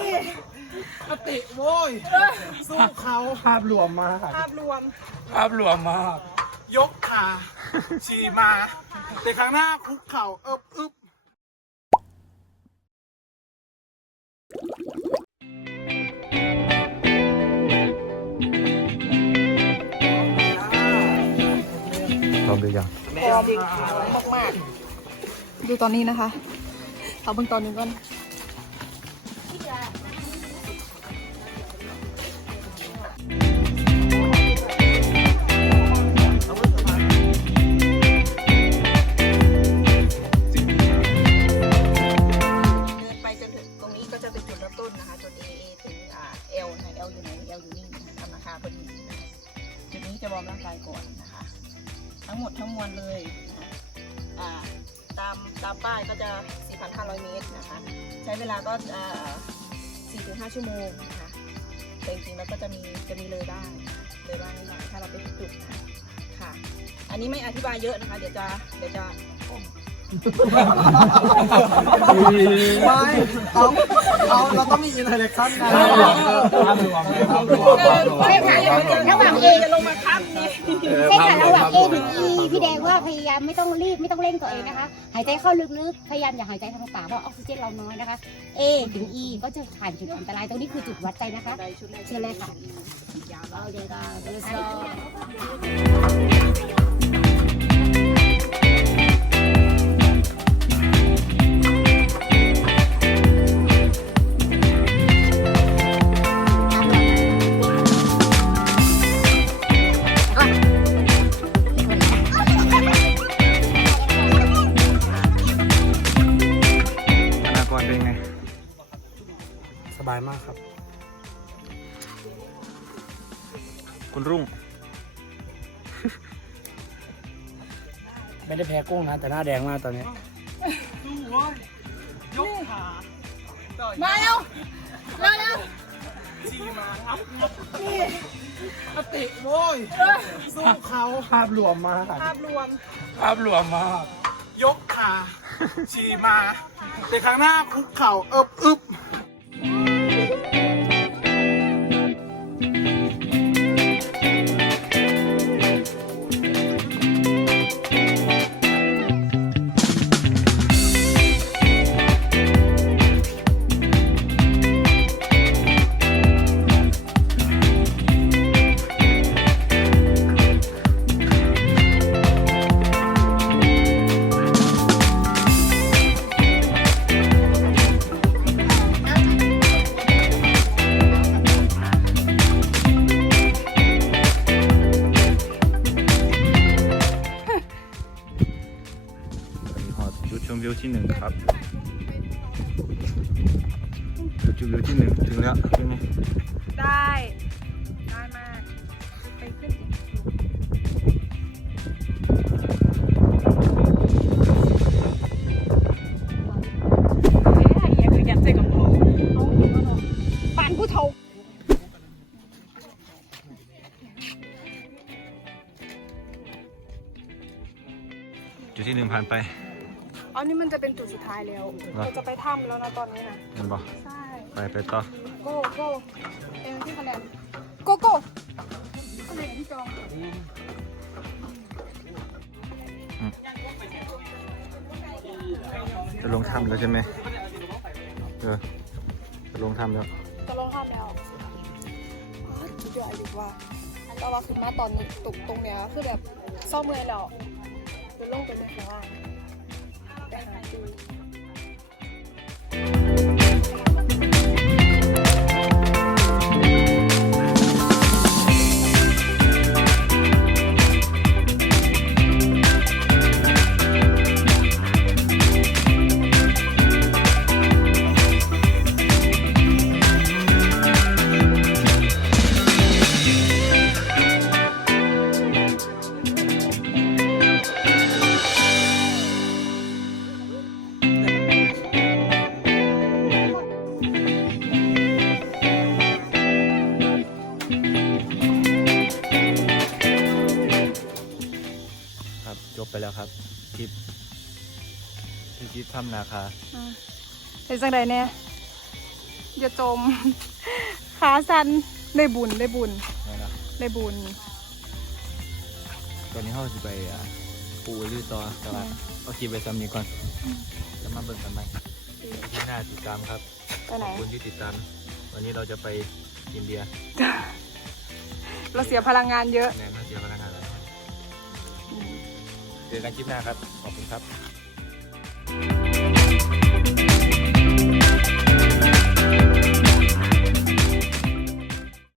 นี่อติโว้ยสู้เขาภาพรวมมากภาพรวม ภาพรวมมาก ยกขาฉี่มา แต่ครั้งหน้าคุกเข่าเอึบอึบพร้อมหรือยังพร้อมมากๆ ดูตอนนี้นะคะ เอาเบื้องตอนนี้ก่อน จุดเริ่มต้นนะคะจุด A ถึงอ่า L ไหน L อยู่ไหน L อยู่นี่นะคะราคาพอดีนะคะจุดนี้จะวอร์มร่างกายก่อนนะคะ ทั้งหมดทั้งมวลเลยนะคะอ่าตามตามป้ายก็จะ 4,500 เมตรนะคะ ใช้เวลาก็อ่า4-5 ชั่วโมงนะคะแต่จริงๆแล้วก็จะมีจะมีเลยบ้างเลยบ้างนิดหน่อยถ้าเราไปที่จุดนะค่ะ อันนี้ไม่อธิบายเยอะนะคะ เดี๋ยวจะเดี๋ยวจะ ไม่เอาเอาเราต้องมีอินเทอร์เน็ตขั้นนะภาพรวมภาพรวมภาพรวมใช่ค่ะระหว่างเอจะลงมาข้ามนี้ใช่ค่ะระหว่างเอถึงอีพี่แดงว่าพยายามไม่ต้องรีบไม่ต้องเร่งตัวเองนะคะ หายใจเข้าลึกๆพยายามอย่าหายใจทางปากเพราะออกซิเจนเราน้อยนะคะ A ถึง E ก็จะผ่านจุดอันตรายตรงนี้คือจุดวัดใจนะคะเชิญเลยค่ะายมากครับ คุณรุ่ง ไม่ได้แพ้กุ้งนะ แต่หน้าแดงมากตอนนี้มาแล้วมาแล้วสติโว้ยสู้เขาภาพรวมมากภาพรวม ภาพรวมมาก ยกขาฉี่มาแต่ครั้งหน้าคุกเข่าเอิบอึบ มวิวที่หนึ่งครับจุดชมวิวที่หนึ่งถึงแล้วเป็นไงได้ได้มากไปขึ้นอีกอยากอยากเจกับเขาปานผู้เฒ่าจุดที่หนึ่งผ่านไป อันนี้มันจะเป็นจุดสุดท้ายแล้วเหรอเราจะไปถ้ำแล้วนะตอนนี้นะเห็นปะใช่ไปไปต่อโก้โก้เอ็นที่คะแนนโก้โก้คะแนนที่จองจะลงถ้ำแล้วใช่ไหมเออจะลงถ้ำแล้วจะลงถ้ำแล้วสุดยอดดีว่าเราว่าขึ้นมาตอนนี้ตรงตรงเนี้ยคือแบบซ่อมเมื่อยแล้วจะลงไปในข้างล่า งไปห แล้วครับทริปที่ทริปถ้ำนาคาเป็นจังไดเนี่ยอย่าจม ขาสั่นได้บุญได้บุญนะครับได้บุญ ตอนนี้เขาจะไปอะปูลือต่อแต่ว่าเอาคลิปไปซ้ำนี้ก่อนจะมาเบิ่งกันไหมที่หน้าติดตามครับไปไหนขอบคุณที่ติดตาม วันนี้เราจะไปอินเดีย เราเสียพลังงานเยอะ เจอกันคลิปหน้าครับ ขอบคุณครับ